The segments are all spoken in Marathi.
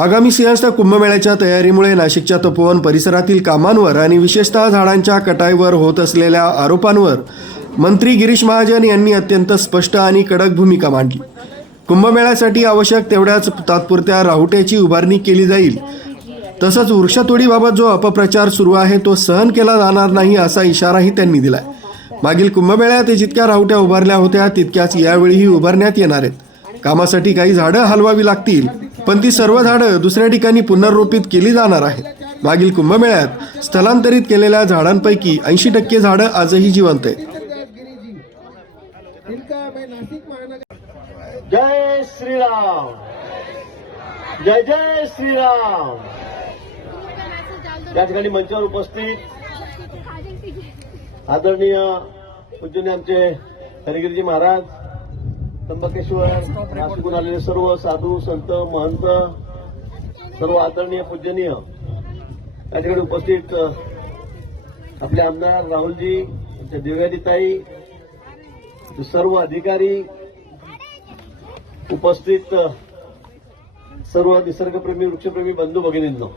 आगामी सिंहस्थ कुंभमेळ्याच्या तयारीमुळे नाशिकच्या तपोवन परिसरातील कामांवर आणि विशेषतः झाडांच्या कटाईवर होत असलेल्या आरोपांवर मंत्री गिरीश महाजन यांनी अत्यंत स्पष्ट आणि कडक भूमिका मांडली। कुंभमेळ्यासाठी आवश्यक तेवढ्याच तात्पुरत्या राहुट्याची उभारणी केली जाईल, तसंच वृक्षतोडीबाबत जो अपप्रचार सुरू आहे तो सहन केला जाणार नाही असा इशाराही त्यांनी दिलाय। मागील कुंभमेळ्यात जितक्या राहुट्या उभारल्या होत्या तितक्याच यावेळीही उभारण्यात येणार आहेत। कामासाठी काही झाडं हलवावी लागतील, पण ती सर्व झाडं दुसऱ्या ठिकाणी पुनर्रोपित केली जाणार आहेत। मागील कुंभमेळ्यात स्थलांतरित केलेल्या झाडांपैकी 80% झाडं आजही जिवंत आहेत। जय श्रीराम, जय जय श्रीराम। या ठिकाणी मंचावर उपस्थित आदरणीय पूजनीय आमचे हरिगिरीजी महाराज, त्र्यंबकेश्वर, नाशिकहून आलेले सर्व साधू संत महंत, सर्व आदरणीय पूजनीय या ठिकाणी उपस्थित आपले आमदार राहुलजी, आमच्या दिव्यादिताई, सर्व अधिकारी उपस्थित, सर्व निसर्गप्रेमी वृक्षप्रेमी बंधू भगिनींनो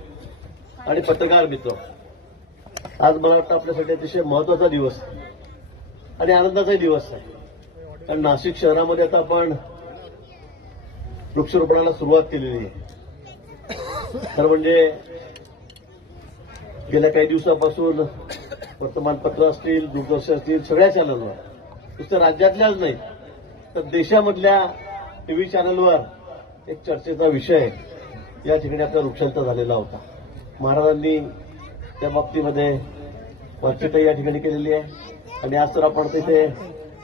आणि पत्रकार मित्र, आज मला वाटतं आपल्यासाठी अतिशय महत्वाचा दिवस आणि आनंदाचा दिवस आहे। कारण नाशिक शहरामध्ये आता आपण वृक्षारोपणाला सुरुवात केलेली आहे। तर म्हणजे गेल्या काही दिवसापासून वर्तमानपत्र असतील, दूरदर्शन असतील, सगळ्या चॅनलवर, नुसतं राज्यातल्याच नाही तर देशामधल्या टीव्ही चॅनलवर एक चर्चेचा विषय या ठिकाणी आपला वृक्षांतर झालेला होता। महाराजांनी त्या बाबतीमध्ये चर्चाही या ठिकाणी केलेली आहे आणि आज तर आपण तिथे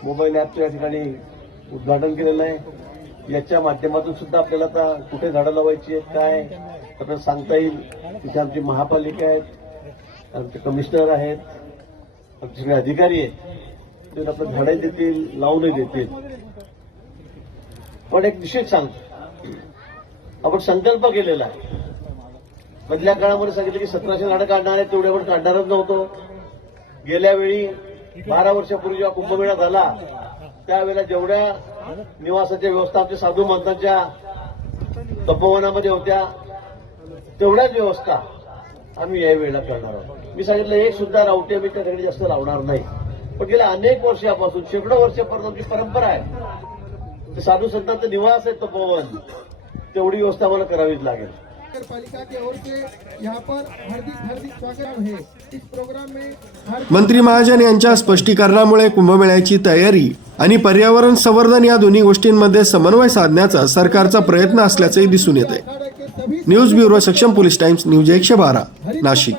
मोबाईल ॲपच्या या ठिकाणी उद्घाटन केलेलं आहे। याच्या माध्यमातून सुद्धा आपल्याला आता कुठे झाडं लावायची आहेत, काय आपल्याला सांगता येईल। तिथे आमची महापालिका आहेत, आमचे कमिशनर आहेत, आमचे सगळे अधिकारी आहेत, ते आपल्याला झाडं देतील, लावूनही देतील। पण एक निश्चित सांगतो, आपण संकल्प केलेला आहे। मधल्या काळामध्ये सांगितलं की 1700 झाडं काढणार आहे, तेवढे आपण काढणारच नव्हतो। गेल्या वेळी 12 वर्षापूर्वी जेव्हा कुंभमेळा झाला त्यावेळेला जेवढ्या निवासाच्या व्यवस्था आमच्या साधू महंतांच्या तपोवनामध्ये होत्या तेवढ्याच व्यवस्था आम्ही या वेळेला करणार आहोत। मी सांगितलं एक सुद्धा रावटी आम्ही त्याकडे जास्त लावणार नाही, पण गेल्या अनेक वर्षापासून, शेकडो वर्षापर्यंत आमची परंपरा आहे। ते साधू संतांचं निवास आहे तपोवन, तेवढी व्यवस्था आम्हाला करावीच लागेल। पालिका की ओर से यहाँ पर हार्दिक स्वागत है। इस प्रोग्राम में मंत्री महाजन यांच्या स्पष्टीकरणामुळे कुंभमेळ्याची तयारी आणि पर्यावरण संवर्धन या दोन्ही गोष्टींमध्ये समन्वय साधण्याचा सरकारचा प्रयत्न असल्याचंही दिसून येत आहे। न्यूज ब्युरो, सक्षम पोलीस टाइम्स, न्यूज 112, नाशिक।